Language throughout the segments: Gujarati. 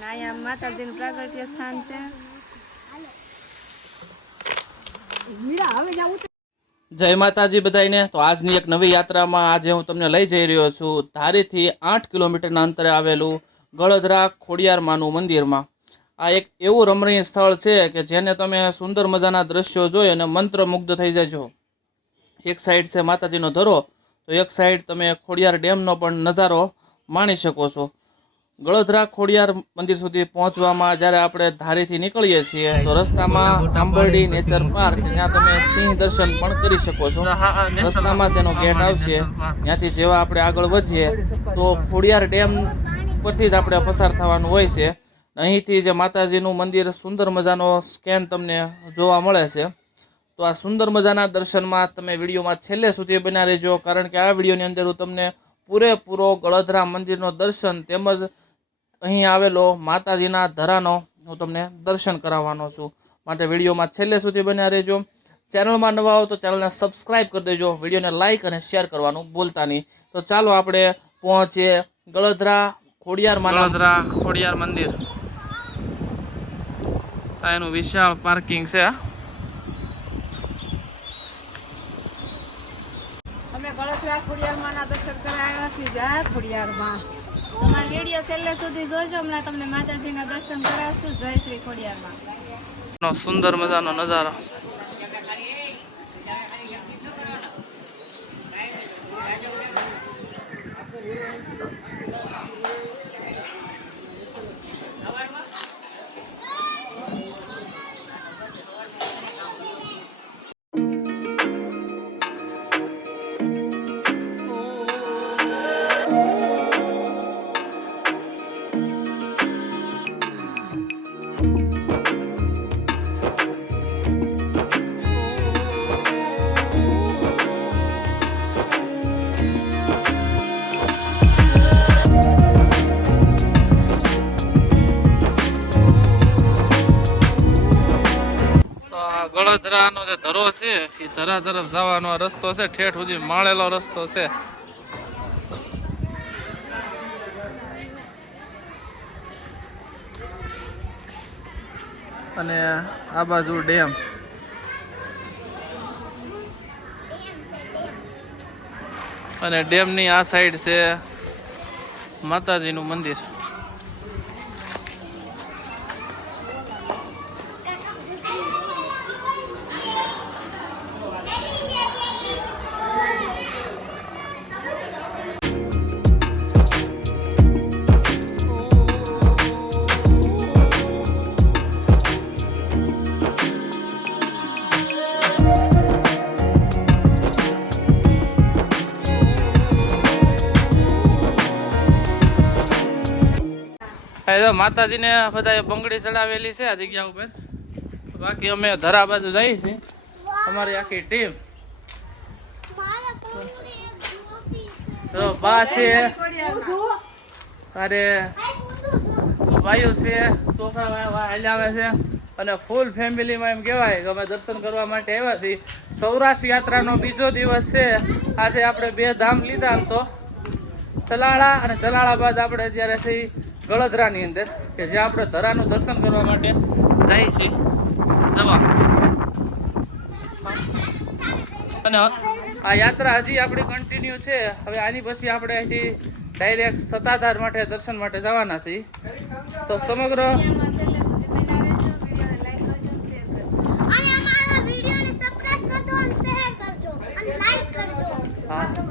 અને અહીંયા માતાજીનું પ્રાગટ્ય સ્થાન છે. જય માતાજી બધાને તો આજની એક નવી યાત્રામાં આજે હું તમને લઈ જઈ રહ્યો છું ધારીથી આઠ કિલોમીટરના અંતરે આવેલું ગળધરા ખોડિયારમાનું મંદિરમાં. આ એક એવું રમણીય સ્થળ છે કે જેને તમે સુંદર મજાના દ્રશ્યો જોઈ અને મંત્રમુગ્ધ થઈ જજો. એક સાઈડ છે માતાજીનો ધરો તો એક સાઈડ તમે ખોડિયાર ડેમનો પણ નજારો માણી શકો છો. ગળધરા ખોડિયાર મંદિર સુધી પહોંચવામાં જ્યારે આપણે ધારીથી નીકળીએ છીએ, તો રસ્તામાં આંબરડી નેચર પાર્ક, જ્યાં તમે સિંહ દર્શન પણ કરી શકો છો. રસ્તામાં જેનો ગેટ આવશે. ત્યાંથી જેવા આપણે આગળ વધીએ, તો ખોડિયાર ડેમ પરથી જ આપણે પસાર થવાનું હોય છે. અહીંથી જે માતાજીનું મંદિર સુંદર મજાનો સ્કેન તમને જોવા મળે છે. તો આ સુંદર મજાના દર્શનમાં તમે વિડીયોમાં છેલ્લે સુધી બન્યા રહેજો, કારણ કે આ વિડીયોની અંદર હું તમને પૂરેપૂરો ગળધરા મંદિરનો દર્શન તેમજ અહીં આવેલો માતાજીના ધરાનો હું તમને દર્શન કરાવવાનો છું. માટે વિડીયોમાં છેલ્લે સુધી બન્યા રહેજો. ચેનલમાં નવા હો તો ચેનલને સબસ્ક્રાઈબ કરી દેજો. વિડીયોને લાઇક અને શેર કરવાનું ભૂલતા નહીં. તો ચાલો આપણે પહોંચીએ ગળધરા ખોડિયાર ગળધરા ખોડિયાર મંદિર. આ એનું વિશાળ પાર્કિંગ છે અમે ગળતરા દર્શન કરાયા નથી છીએ જય ખોડિયારમાં. તમારો વીડિયો છેલ્લે સુધી જોજો, હમણાં તમને માતાજીના દર્શન કરાવશું. જય શ્રી ખોડિયારમાં. સુંદર મજાનો નજારો. આ જે ધરો છે, એ ધરા તરફ જવાનો રસ્તો છે. ઠેઠ સુધી માળેલો રસ્તો છે. અને આ બાજુ ડેમ. અને ડેમની આ સાઈડ છે માતાજીનું મંદિર. તો માતાજીને બધાએ બંગડી ચડાવેલી છે આ જગ્યા ઉપર. બાકી અમે ધરા બાજુ જઈએ છીએ. અમારી આખી ટીમ. તો બા છે. અરે ભાઈઓ છે છોકરા હાલ્યા આવે છે. અને ફૂલ ફેમિલીમાં એમ કહેવાય કે અમે દર્શન કરવા માટે આવ્યા છીએ. સૌરાષ્ટ્ર યાત્રાનો બીજો દિવસ છે. આજે આપણે બે ધામ લીધા તો. ચલાળા અને ચલાળા બાદ આપણે અત્યારે છે ઈ ગળધરાની અંદર કે જ્યાં આપણે ધરાનું દર્શન કરવા માટે જાય છે. જવા. અને આ યાત્રા હજી આપણી કન્ટિન્યુ છે. હવે આની પછી આપણે અહીંથી ડાયરેક્ટ સત્તાધાર માટે દર્શન માટે જવાના છીએ. તો સમગ્ર વિડીયોમાં છેલ્લે સુધી બન્યા રહેજો વિડીયોને લાઈક કરજો અને શેર કરજો અને અમારા વિડિયોને સબસ્ક્રાઇબ કરજો અને શેર કરજો અને લાઈક કરજો હા તો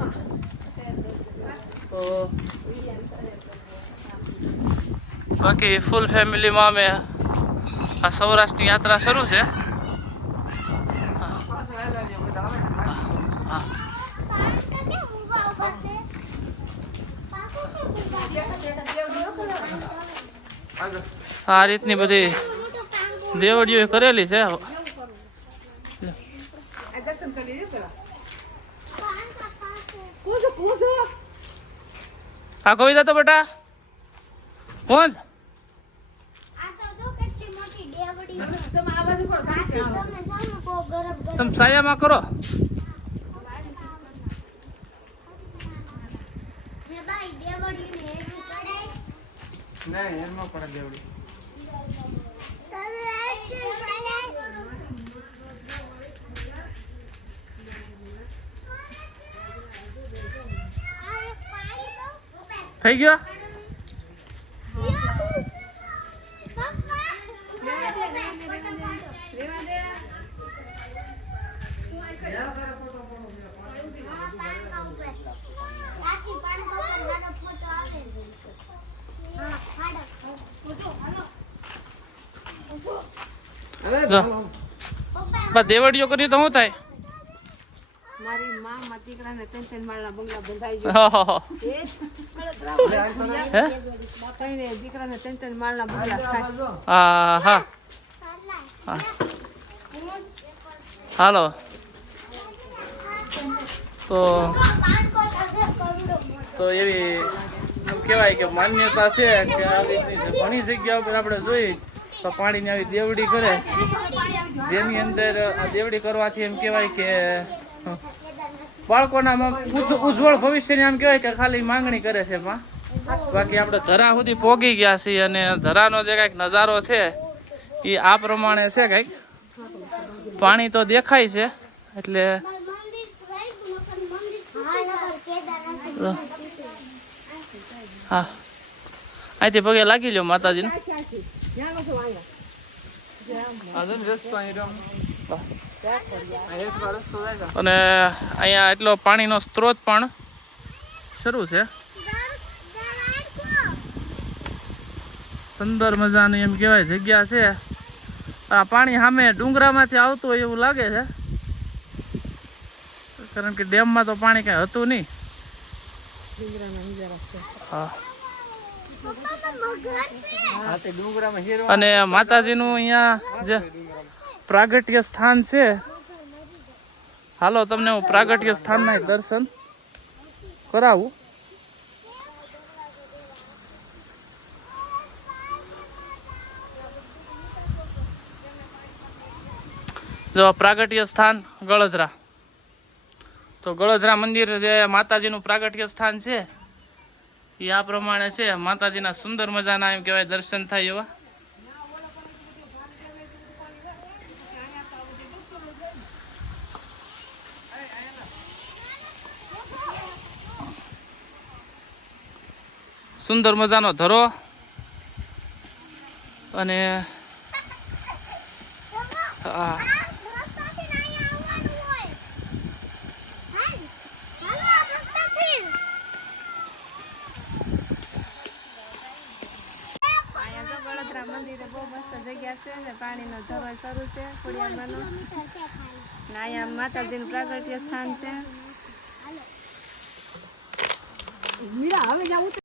બાકી ફૂલ ફેમિલીમાં અમે આ સૌરાષ્ટ્રની યાત્રા શરૂ છે? આ રીતની બધી દેવડીઓ કરેલી છે આ કવિતા તો બેટા, કોણ આ તો જો કેટલી મોટી ડેવડી છે તમે સાયામાં કરો. થઈ ગયો? જો. બા દેવડીઓ કરી તો શું થાય? મારી માં માં દીકરાને ત્રણ ત્રણ માળના બંગલા બંધાઈ ગયો. હે બાપાઈને દીકરાને ત્રણ ત્રણ માળના બંગલા થાય. હા હા. હા હાલો. તો તો એવી કહેવાય કે માન્યતા છે કે આવી રીતની ઘણી જગ્યા ઉપર આપણે જોઈ તો પાણીની આવી દેવડી કરે. જેની અંદર દેવડી કરવાથી એમ કહેવાય કે બાળકોના ઉજ્જવળ ભવિષ્યની આમ કહેવાય કે ખાલી માંગણી કરે છે, માં. બાકી આપણે ધરા સુધી પોગી ગયા છીએ અને ધરાનો જે કાંઈક નજારો છે એ આ પ્રમાણે છે કંઈક. પાણી તો દેખાય છે, એટલે હા. અહીંથી પગે લાગી લ્યો માતાજીને. અને અહીંયા એટલો પાણીનો સ્ત્રોત પણ શરૂ છે. સુંદર મજાની એમ કહેવાય જગ્યા છે. આ પાણી સામે ડુંગરામાંથી આવતું હોય એવું લાગે છે. કારણ કે ડેમમાં તો પાણી કાંઈ હતું નહીં. હા. અને માતાજીનું અહીંયા જે પ્રાગટ્ય સ્થાન છે. હાલો, તમને હું પ્રાગટ્ય સ્થાનના દર્શન કરાવું. જો પ્રાગટ્ય સ્થાન ગળધરા. તો ગળધરા મંદિર જે માતાજીનું પ્રાગટ્ય સ્થાન છે એ આ પ્રમાણે છે, માતાજીના સુંદર મજાના એમ કહેવાય, દર્શન થાય એવા. સુંદર મજાનો ધરો અને આ મંદિરે બહુ મસ્ત જગ્યા છે ને, પાણીનો ધવલ શરૂ છે, ખોડિયારમાંનો. ને અહીંયા માતાજીનું પ્રાગટ્ય સ્થાન છે.